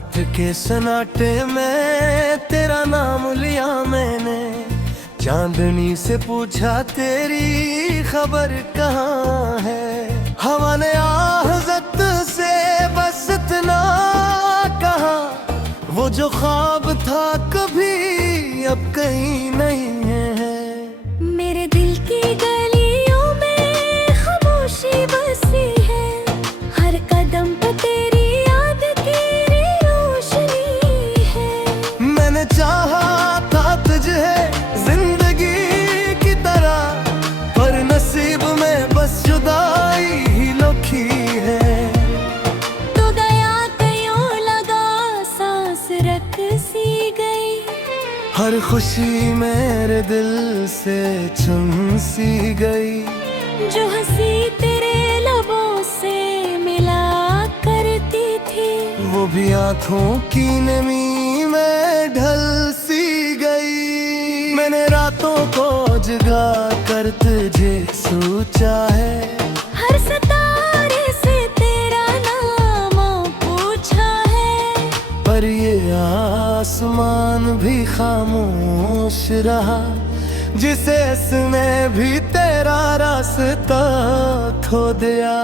रात के सन्नाटे में तेरा नाम लिया मैंने, चांदनी से पूछा तेरी खबर कहाँ है। हवा ने आहज़त से बस इतना कहा, वो जो ख्वाब था कभी अब कहीं नहीं है। मेरे दिल की गलियों में खामोशी बसी है, हर कदम पे तेरी याद की रोशनी है। मैंने चाहा था तुझे जिंदगी की तरह, पर नसीब में बस जुदाई ही लिखी है। तो गया कयों लगा सांस रख सी गई, हर खुशी मेरे दिल से चुन सी गई। जो हंसी तेरे लबों से मिला करती थी, वो भी आंखों की नमी में ढल सी गई। मैंने रातों को जगा कर तुझे सोचा है, हर सितारे से तेरा नाम पूछा है। पर ये आसमान भी खामोश रहा, जिसे इसने भी तेरा रास्ता खो दिया।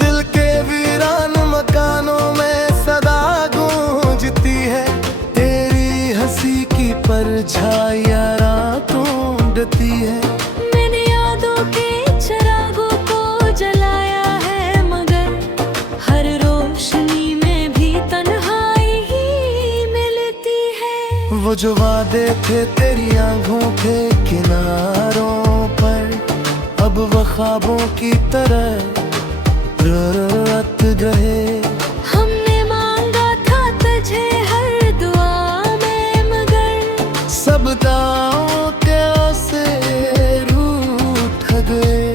दिल के वीरान मकानों में सदा गूंजती है, तेरी हंसी की परछाइयां रातों ढूंढती है। मैंने यादों के चिरागों को जलाया है, मगर हर रोशनी में भी तन्हाई ही मिलती है। वो जो वादे थे तेरी आंखों के किनारों पर, अब वो ख्वाबों की तरह रत गए। हमने मांगा था तुझे हर दुआ में, मगर सब दांव के से रूठ गए।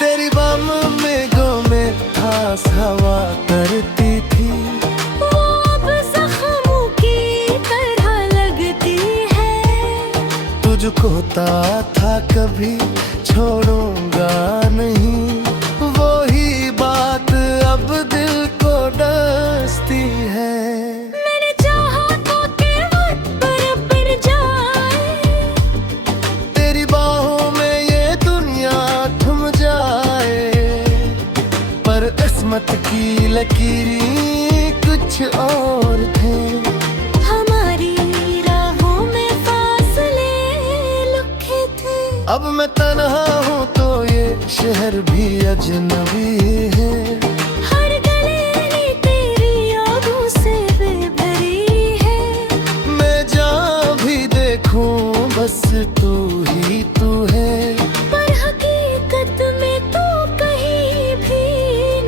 तेरी बाम में गो में खास हवा करती थी, वो अब जख्मों की तरह लगती है। तुझको था कभी छोड़ूंगा नहीं, वो ही बात अब दिल को डसती है। मैंने चाहा था कि वक्त पर जाए, तेरी बाहों में ये दुनिया थम जाए, पर किस्मत की लकीरें कुछ और थे। हमारी राहों में फासले लुके थे। अब मैं तन्हा हूँ तो ये शहर भी अजनबी है। हर गली तेरी यादों से बेभरी है। मैं जहाँ भी देखूं बस तू ही तू है, पर हकीकत में तू कहीं भी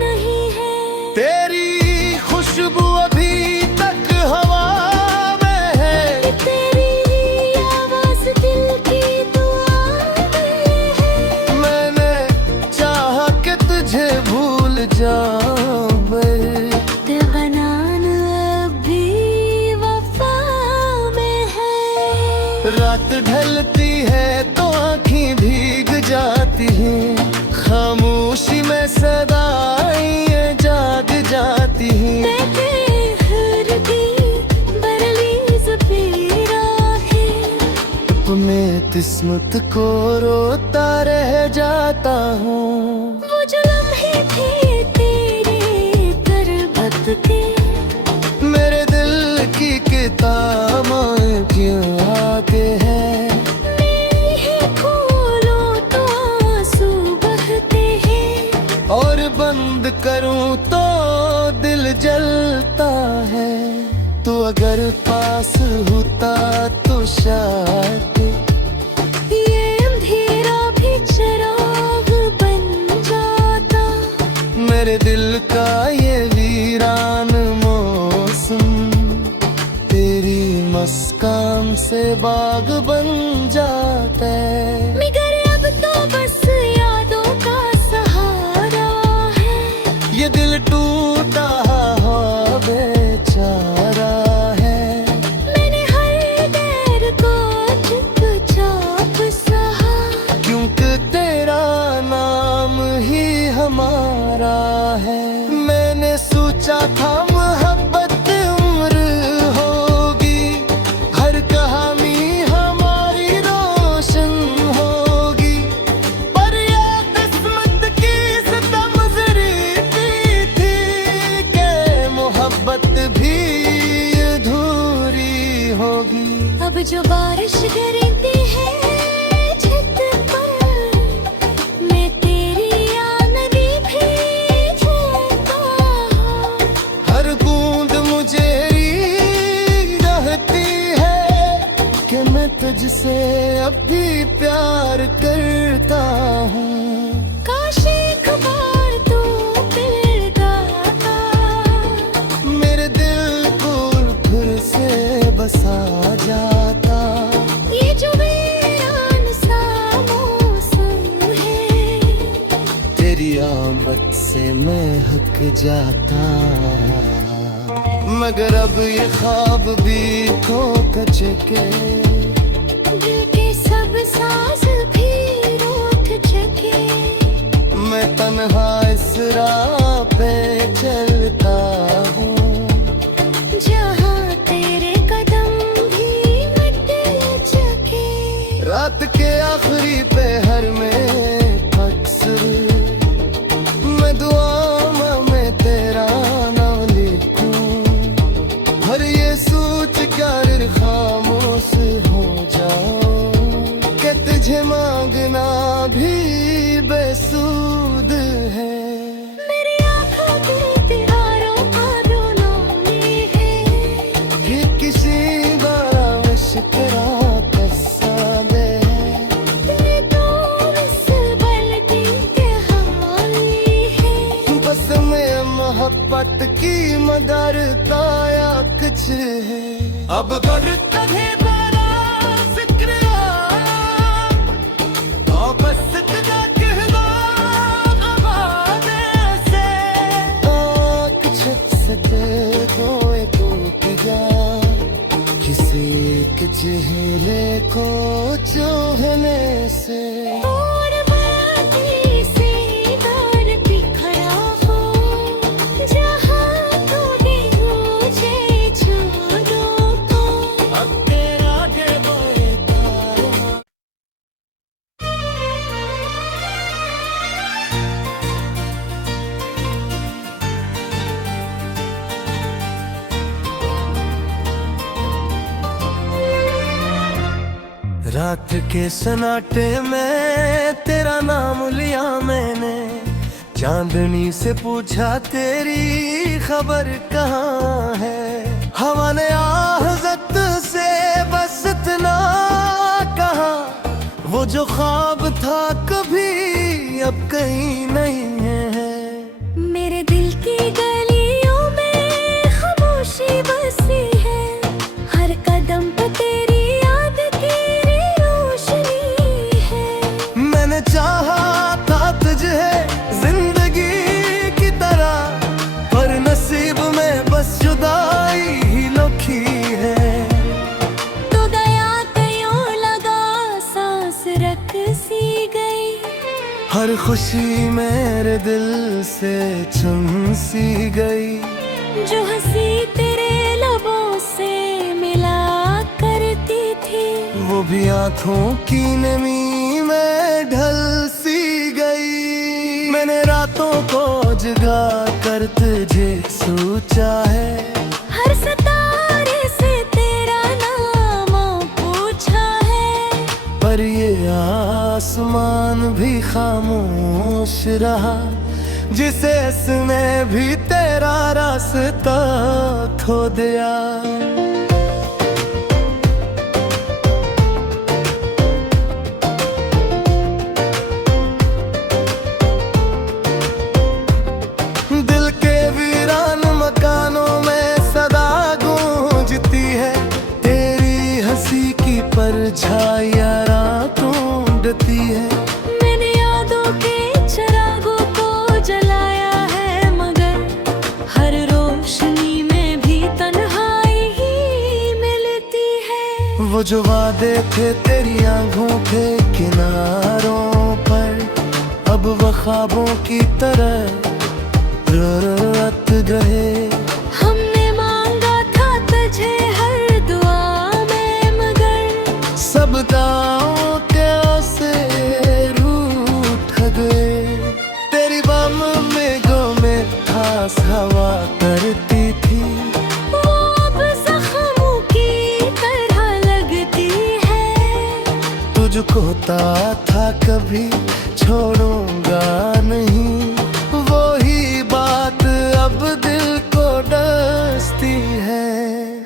नहीं है। तेरी खुशबू अभी तक हवा में है, तेरी आवाज़ दिल की दुआ में है। मैंने चाहा कि तुझे भूल जाऊं दीवानान अब भी वफा में है। रात ढलती है तो आँखें भीग जाती हैं, खामोशी में सदाएं जाग जाती हैं। मैं किस्मत को रोता रह जाता हूँ। वो जो लम्हे थे तेरे गुर्बत के, मेरे दिल की किताबें क्यों आते हैं। मेरी खोलो तो आंसू बहते हैं, और बंद करूँ तो दिल जलता है। तो अगर पास होता तो शायद ये अंधेरा भी चिराग बन जाता। मेरे दिल का ये वीरान मौसम तेरी मुस्कान से बाग बन जाता है। मगर अब तो बस यादों का सहारा है। ये दिल टूटा हो बेचारा है। मैंने हर डर को चुप तुझसे अब भी प्यार करता हूँ। काश एक बार तू मिल जाता, मेरे दिल को फिर से बसा जाता। ये जो वीरान सा मौसम है, तेरी आमद से महक जाता। मगर अब ये ख्वाब भी खो चुके, दिल के सब साज भी रूठ चुके। मैं तन्हा इस राह पे चलता हूँ, जहाँ तेरे कदम भी मिट चुके। रात के आखिरी पहर में अक्सर मैं दुआ में तेरा नाम लिखूं। हर ये सोच कर खामोश हो जाऊं कि तुझे मांगना भी बेसूद है। मेरी आँखों के दीवारों का रोना में है, ये किसी बारिश तेरा किस्सा दे। तेरे दूर से बलती के हाली है। बस में मोहब्बत की मगर ताया कुछ है। अब कर तुझे बड़ा फिक्र आ, बस तुझे कहना आवाज़ से। आँख छत से देखो एक टूट जा, किसी के चेहरे को चाहने से। और बातें से दर बिखरा हो, जहाँ तूने मुझे छोड़ो तो। अब तेरा आगे बढ़ता रात के सन्नाटे में तेरा नाम लिया मैंने। चांदनी से पूछा तेरी खबर कहाँ है। हवा ने आहज़त से बस इतना कहा, वो जो ख्वाब था कभी अब कहीं नहीं है। मेरे दिल की गलियों में खामोशी बसी है, हर कदम पे तेरी याद की रोशनी है। मैंने चाहा था तुझे जिंदगी की तरह, पर नसीब में बस जुदाई ही लिखी है। तो गया कयों लगा सांस रख सी गई, हर खुशी मेरे दिल से चुन सी गई। जो हंसी तेरे लबों से मिला करती थी, वो भी आंखों की नमी में ढल सी गई। मैंने रातों को जगा कर तुझे सोचा है, हर सितारे से तेरा नाम पूछा है। पर ये आसमान भी खामोश रहा, जिसे इसने भी तेरा रास्ता खो दिया। दिल के वीरान मकानों में सदा गूंजती है, तेरी हंसी की परछाइयां रातों ढूंढती है। मैंने यादों के चिरागों को जलाया है, मगर हर रोशनी में भी तन्हाई ही मिलती है। वो जो वादे थे तेरी आंखों के किनारों पर, अब वो ख्वाबों की तरह रत गए। हमने मांगा था तुझे हर दुआ में, मगर सब दांव के से रूठ गए। तेरी बाम में गो में खास हवा करती थी, वो अब जख्मों की तरह लगती है। तुझको था कभी छोड़ूंगा नहीं, वो ही बात अब दिल को डसती है।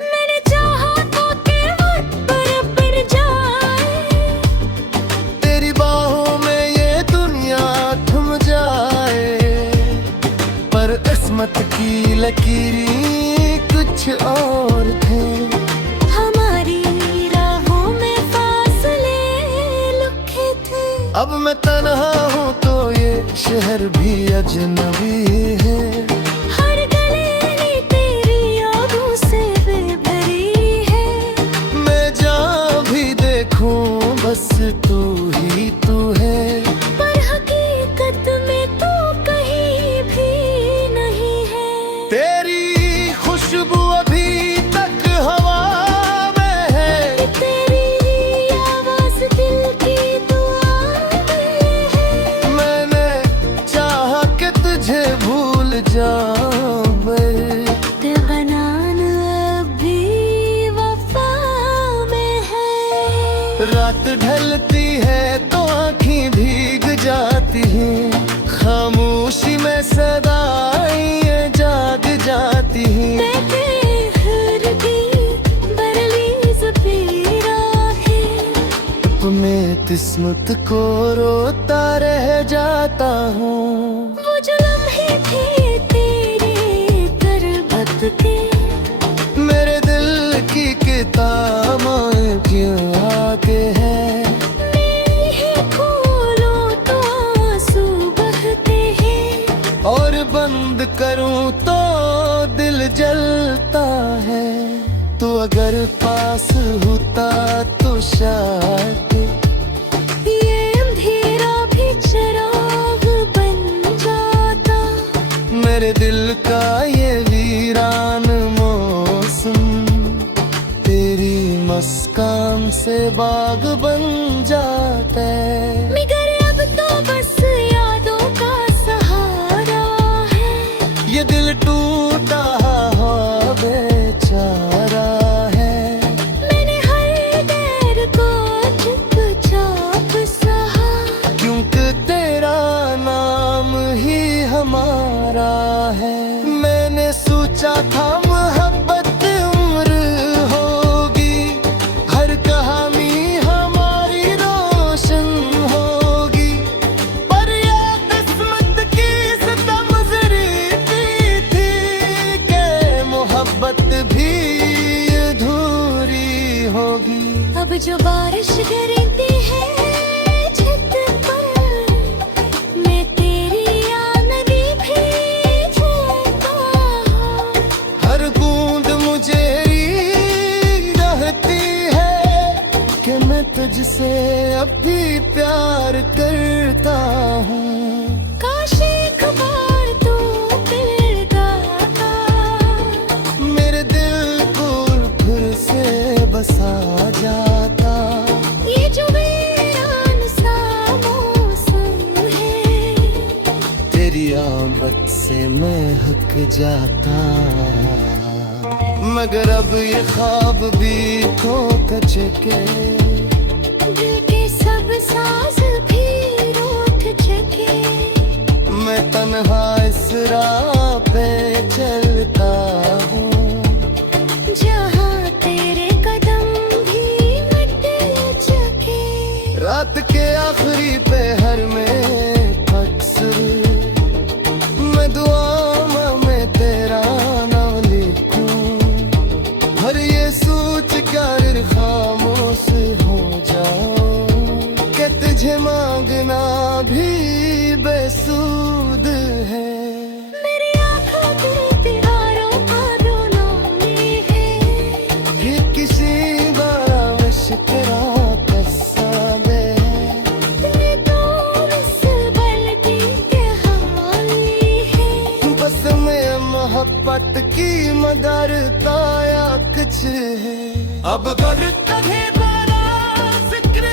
मैंने चाहा था कि वक्त पर जाए किस्मत की लकीरें कुछ और थे। हमारी राहों में फासले लुके थे। अब मैं तन्हा हूँ तो ये शहर भी अजनबी है। हर गली तेरी यादों से बेभरी है। मैं जहाँ भी देखूं बस तू ही तू है। पर हकीकत में तू कहीं भी नहीं है। तेरी खुशबू अभी तक हवा में है। तेरी आवाज दिल की दुआ में है। मैंने चाहा कि तुझे भूल जाऊं ते बनान अब भी वफा में है। रात ढलती है तो आँखें भीग जाती हैं। खामोशी में सदाएं जाग जाती हैं। मैं किस्मत को रोता रह जाता हूँ। वो जो लम्हे थे तेरे तरबत के, मेरे दिल की किताबें क्यों आगे है। मेरी खोलो तो आंसू बहते हैं। और बंद करूं तो दिल जलता है। तो अगर पास होता तो शायद ये अंधेरा भी चिराग बन जाता। मेरे दिल का ये वीरान मौसम तेरी मुस्कान से बाग बन जाता है। मगर अब तो बस यादों का सहारा है। ये दिल टूटा हो बेचारा है। मैंने हर डर को चुपचाप सहा। क्योंकि तेरा नाम ही हमारा है। मैंने सोचा था मोहब्बत उम्र होगी। हर कहानी हमारी रोशन होगी। पर ये किस्मत की सितमज़री थी कि मोहब्बत भी अधूरी होगी। अब जो बारिश गिरती है छत पर, मैं तेरी आमदी भीगता हूँ। हर बूंद मुझे रहती है कि मैं तुझसे अब भी प्यार करता हूँ। काश एक बार तू दिल गाता, मेरे दिल को फिर से बसा जाता। ये जो वीरान सा मौसम है, तेरी आमद से मैं हक जाता। मगर अब ये ख्वाब भी तो कच के दिल के सब साज भी रूठ चुके। मैं तन्हा इस राह पे चलता हूँ। जहाँ तेरे कदम भी मिट चुके। रात के आखिरी पहर में अक्सर मैं दुआ में तेरा नाम लिखूं। हर ये सोच कर खामोश हो जाऊं कि तुझे मांगना भी बेसूद है। मेरी आँखों तेरे दीवारों का रोना में है। ये किसी बारिश तेरा पैसा दे। ये तो इस बल्कि के हाली है। बस में मोहब्बत की मगर ताया कुछ है। अब कर कभी बड़ा जिक्र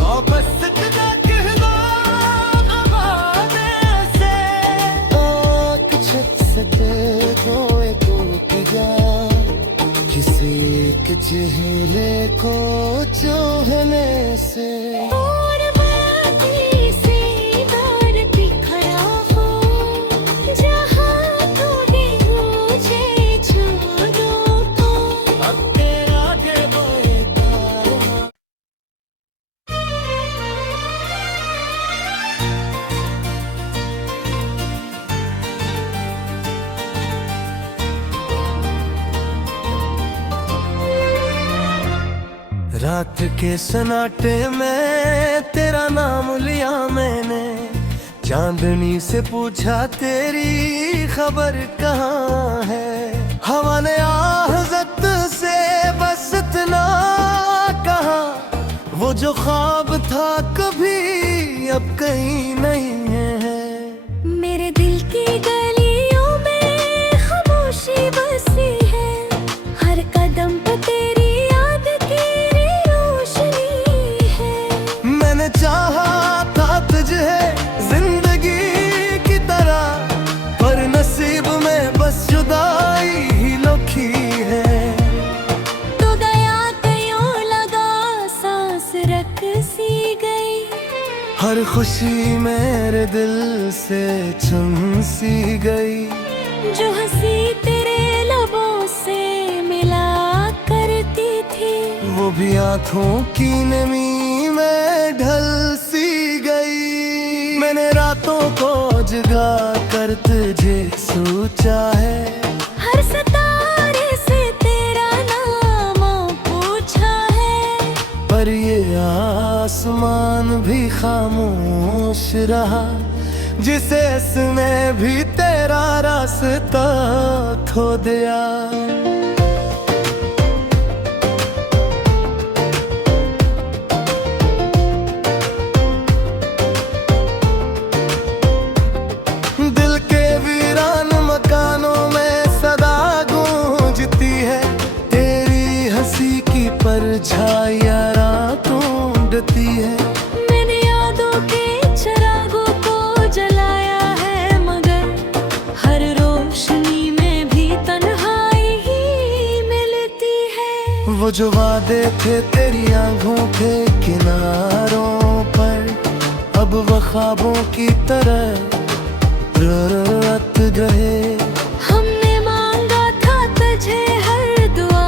और बस इतना कह दो आवाज़ से। आँख छत से देखो एक उठ जा। किसी के चेहरे को चाहने से। और बातें से बार बिखरा हो। जहाँ तू भी मुझे छोड़ो तो। अब तेरा आगे बढ़ता। रात के सन्नाटे में तेरा नाम लिया मैंने, चांदनी से पूछा तेरी खबर कहाँ है। हवा ने आहज़त से बस इतना कहा, वो जो ख्वाब था कभी अब कहीं नहीं है। मेरे दिल की गलियों में खामोशी बसी है, हर कदम पे तेरी याद की रोशनी है। मैंने चाहा था तुझे जिंदगी की तरह, पर नसीब में बस जुदाई ही लिखी है। तो गया कयों लगा सांस रख सी गई, हर खुशी मेरे दिल से चुन सी गई। जो हंसी तेरे लबों से मिला करती थी, वो भी आंखों की नमी में ढल सी गई। मैंने रातों को जगा कर तुझे सोचा है, हर सितारे से तेरा नाम पूछा है। पर ये आसमान भी खामोश रहा, जिसे इसने भी तेरा रास्ता खो दिया। दिल के वीरान मकानों में सदा गूंजती है, तेरी हंसी की परछाइयां रातों ढूंढती है। मैंने यादों के चिरागों को जलाया है, मगर हर रोशनी में भी तन्हाई ही मिलती है। वो जो वादे थे तेरी आंखों के किनारों पर, अब वो ख्वाबों की तरह रत गए। हमने मांगा था तुझे हर दुआ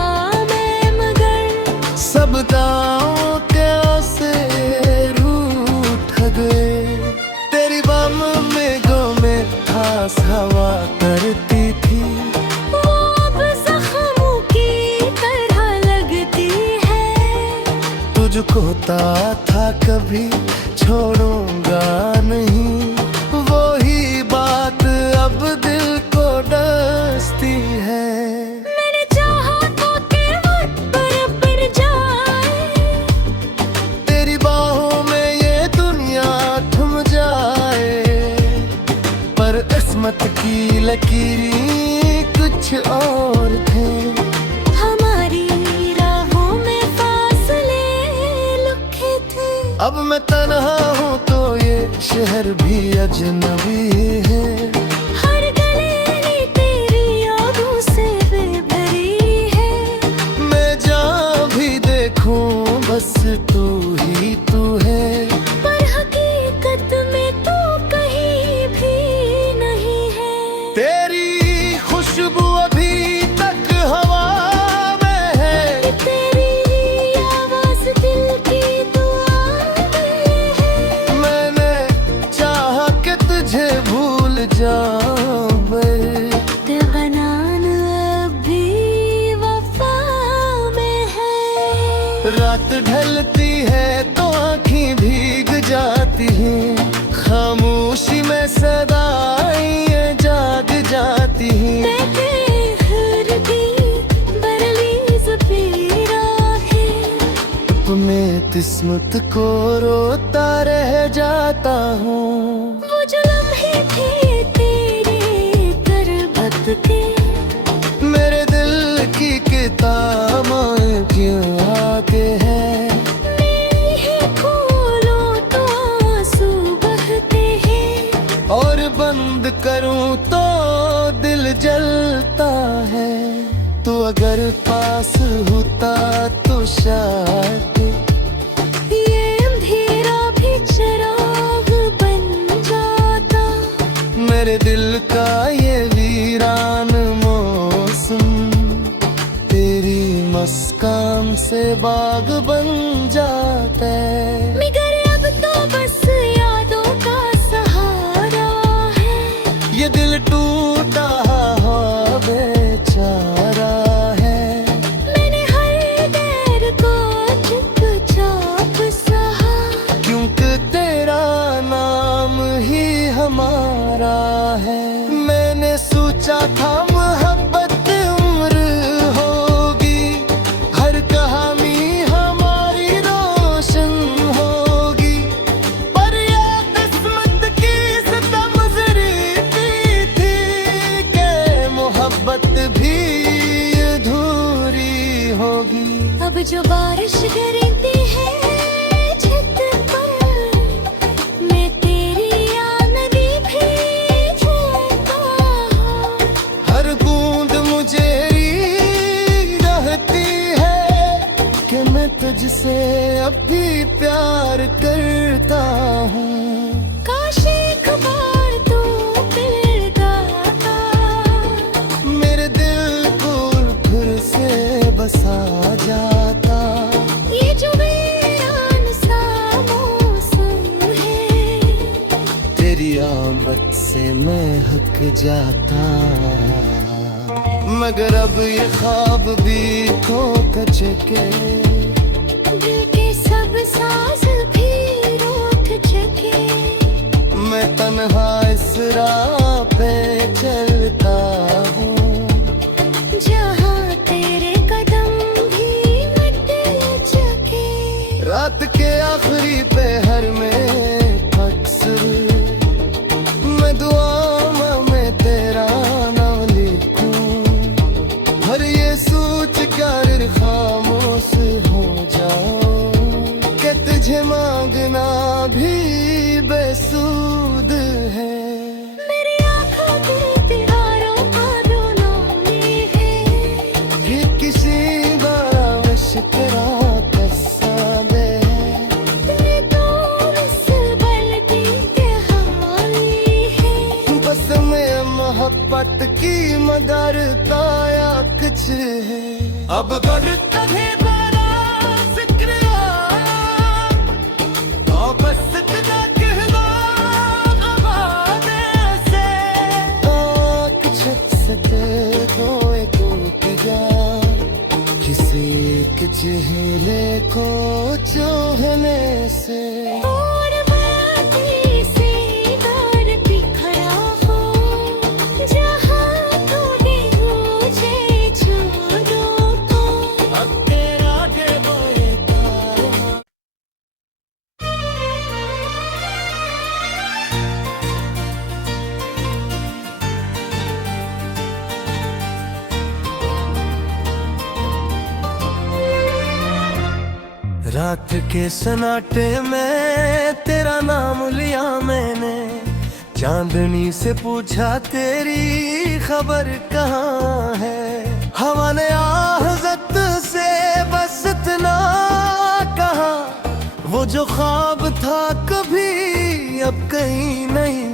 में, मगर सब दांव के से रूठ गए। तेरी बाम में गो में खास हवा करती थी, वो अब जख्मों की तरह लगती है। तुझको था कभी छोड़ूंगा नहीं, वो ही बात अब दिल को डसती है। मैंने चाहा था कि वक्त बरबर जाए, तेरी बाहों में ये दुनिया थम जाए, पर किस्मत की लकीरें कुछ और थे। हमारी राहों में फासले लुके थे। अब मैं तन्हा हूँ तो ये शहर भी अजनबी है। हर गली तेरी यादों से बेभरी है। मैं जहाँ भी देखूं बस तू ही तू है, पर हकीकत में तू कहीं भी नहीं है। तेरी खुशबू अभी तक हवा में है, तेरी आवाज़ दिल की दुआ में है। मैंने चाहा कि तुझे भूल जाऊं तेरा नाम अब भी वफा में है। रात ढलती है तो आँखें भीग जाती हैं, खामोशी में सदाएं जाग जाती हैं। मैं किस्मत को रोता रह जाता हूँ। वो जो लम्हे थे तेरे गुर्बत के, मेरे दिल की किताबें क्यों आते हैं। मेरी ही खोलो तो आंसू बहते हैं, और बंद करूँ तो दिल जलता है। तो अगर पास होता तो शायद ये अंधेरा भी चिराग बन जाता। मेरे दिल का ये वीरान मौसम तेरी मुस्कान से बाग बन जाता है। मगर अब तो बस यादों का सहारा है। ये दिल टूटा हो बेचारा है। मैंने हर डर को तुझसे अब भी प्यार करता हूँ। काश एक बार तू मिल जाता, मेरे दिल को फिर से बसा जाता। ये जो वीरान सा मौसम है, तेरी आमद से मैं हक जाता। मगर अब ये ख्वाब भी खो चुके, दिल के सब साज भी रूठ चुके। मैं तन्हा इस राह पे चलता हूँ, जहाँ तेरे कदम भी मिट चुके। रात के आखिरी पहर में अक्सर मैं दुआ में तेरा नाम लिखूं। हर ये सोच कर खामोश हो जाऊं कि तुझे मांगना भी बेसूद है। मेरी आँखों के दीवारों का रोना में है, ये किसी बारिश तेरा किस्सा दे। ये तो इस बल्कि के हाली है। बस में मोहब्बत की मगर ताया कुछ है। अब करता है बड़ा जिक्रिया, तो बस इतना कह दो आवाज़ से। आँख छत से देखो एक उल्टिया, किसी के चेहरे को चाहने से। और बातें से डर बिखरा हो, जहाँ तूने मुझे छोड़ो तो। अब तेरा आगे बढ़ता रात के सन्नाटे में तेरा नाम लिया मैंने। चांदनी से पूछा तेरी खबर कहाँ है। हवा ने आहज़त से बस इतना कहा, वो जो ख्वाब था कभी अब कहीं नहीं